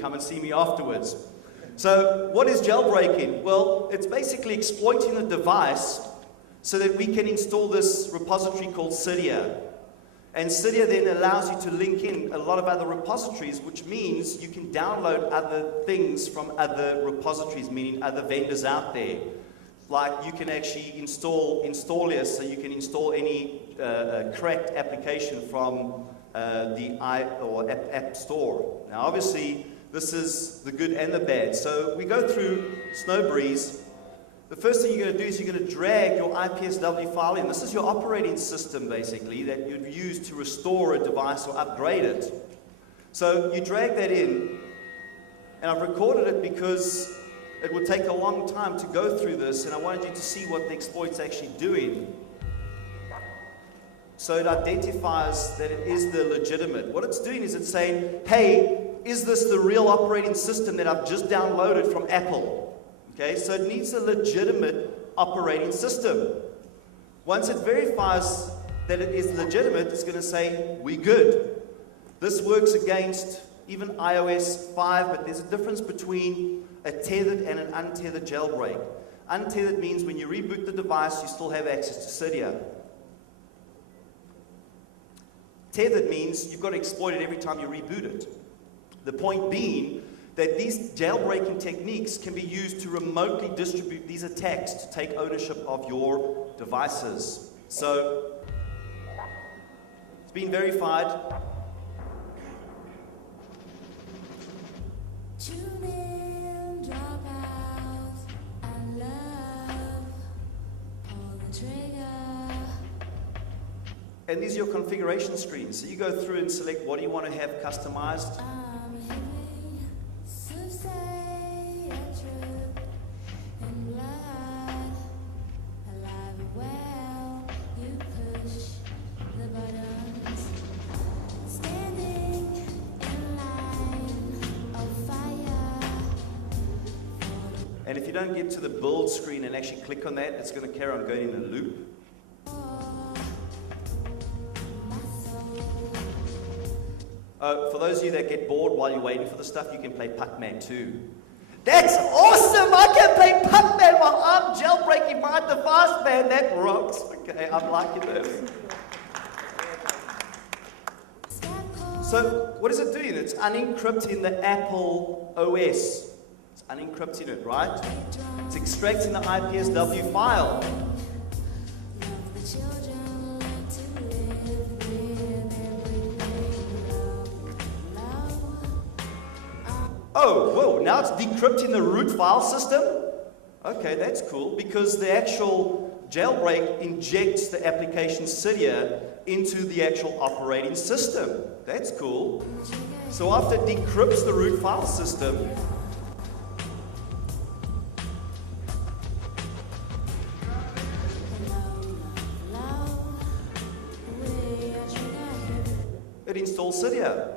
Come and see me afterwards. So what is jailbreaking? Well, it's basically exploiting the device so that we can install this repository called Cydia. And Cydia then allows you to link in a lot of other repositories, which means you can download other things from other repositories, meaning other vendors out there. Like you can actually install installers, so you can install any cracked application from the App Store. Now obviously, this is the good and the bad. So we go through Snowbreeze. The first thing you're going to do is you're going to drag your IPSW file in. This is your operating system, basically, that you'd use to restore a device or upgrade it. So you drag that in, and I've recorded it because it would take a long time to go through this, and I wanted you to see what the exploit's actually doing. So it identifies that it is the legitimate. What it's doing is it's saying, hey, is this the real operating system that I've just downloaded from Apple? Okay, so it needs a legitimate operating system. Once it verifies that it is legitimate, it's going to say, we're good. This works against even iOS 5, but there's a difference between a tethered and an untethered jailbreak. Untethered means when you reboot the device, you still have access to Cydia. Tethered means you've got to exploit it every time you reboot it. The point being that these jailbreaking techniques can be used to remotely distribute these attacks to take ownership of your devices. So, it's been verified. Tune in, drop out, and love, pull the trigger. And these are your configuration screens. So you go through and select what do you want to have customized. And if you don't get to the build screen and actually click on that, it's going to carry on going in a loop. For those of you that get bored while you're waiting for the stuff, you can play Pac-Man too. That's awesome! I can play Pac-Man while I'm jailbreaking my device, man. That rocks. Okay, I'm liking this. So, what is it doing? It's unencrypting the Apple OS. It's unencrypting it, right? It's extracting the IPSW file. Oh, whoa, now it's decrypting the root file system? Okay, that's cool, because the actual jailbreak injects the application Cydia into the actual operating system. That's cool. So after it decrypts the root file system, it installs Cydia.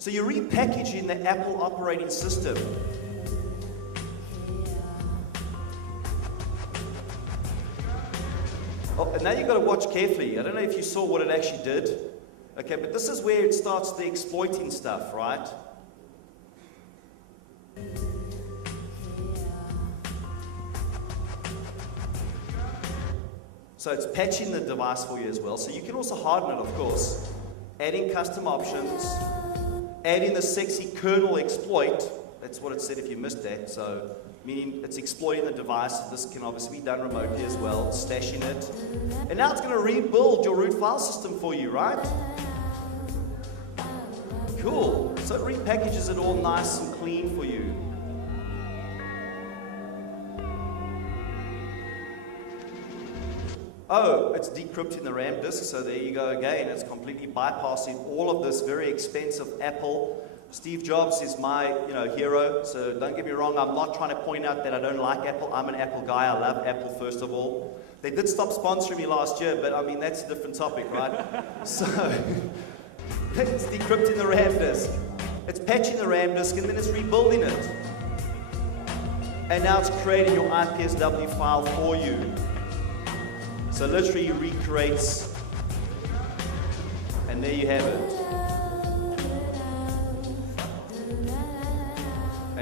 So you're repackaging the Apple operating system. Oh, and now you've got to watch carefully. I don't know if you saw what it actually did. Okay, but this is where it starts the exploiting stuff, right? So it's patching the device for you as well. So you can also harden it, of course. Adding custom options. Adding the sexy kernel exploit. That's what it said if you missed that. So, meaning it's exploiting the device. This can obviously be done remotely as well. Stashing it. And now it's going to rebuild your root file system for you, right? Cool. So it repackages it all nice and clean for you. Oh, it's decrypting the RAM disk, so there you go again. It's completely bypassing all of this very expensive Apple. Steve Jobs is my hero, so don't get me wrong, I'm not trying to point out that I don't like Apple. I'm an Apple guy, I love Apple first of all. They did stop sponsoring me last year, but I mean, that's a different topic, right? So, it's decrypting the RAM disk. It's patching the RAM disk, and then it's rebuilding it. And now it's creating your IPSW file for you. So literally recreates, and there you have it.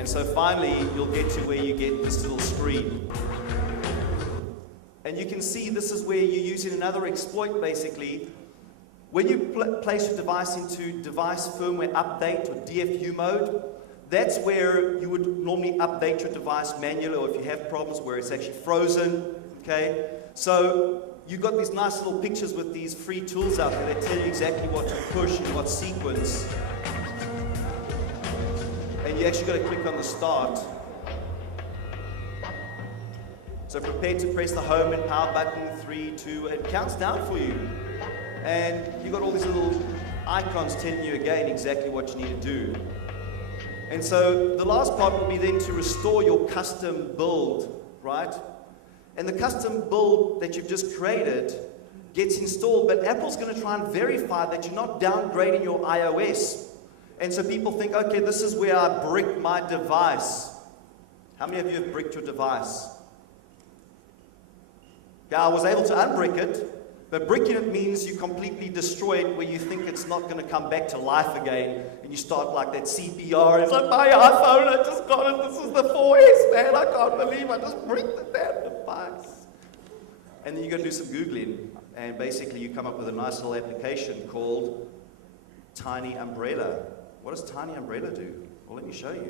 And so finally, you'll get to where you get this little screen. And you can see this is where you're using another exploit, basically. When you place your device into device firmware update or DFU mode, that's where you would normally update your device manually, or if you have problems where it's actually frozen, okay? So you've got these nice little pictures with these free tools out there that tell you exactly what to push and what sequence. And you actually got to click on the start. So prepare to press the home and power button, 3, 2, it counts down for you. And you've got all these little icons telling you again exactly what you need to do. And so the last part will be then to restore your custom build, right? And the custom build that you've just created gets installed, but Apple's going to try and verify that you're not downgrading your iOS. And so people think, okay, this is where I brick my device. How many of you have bricked your device? Yeah, I was able to unbrick it, but bricking it means you completely destroy it where you think it's not going to come back to life again, and you start like that CPR. It's like, my iPhone, I just got it. This is the 4S, man. I can't believe I just bricked the damn device. And then you got to do some Googling, and basically you come up with a nice little application called Tiny Umbrella. What does Tiny Umbrella do? Well, let me show you.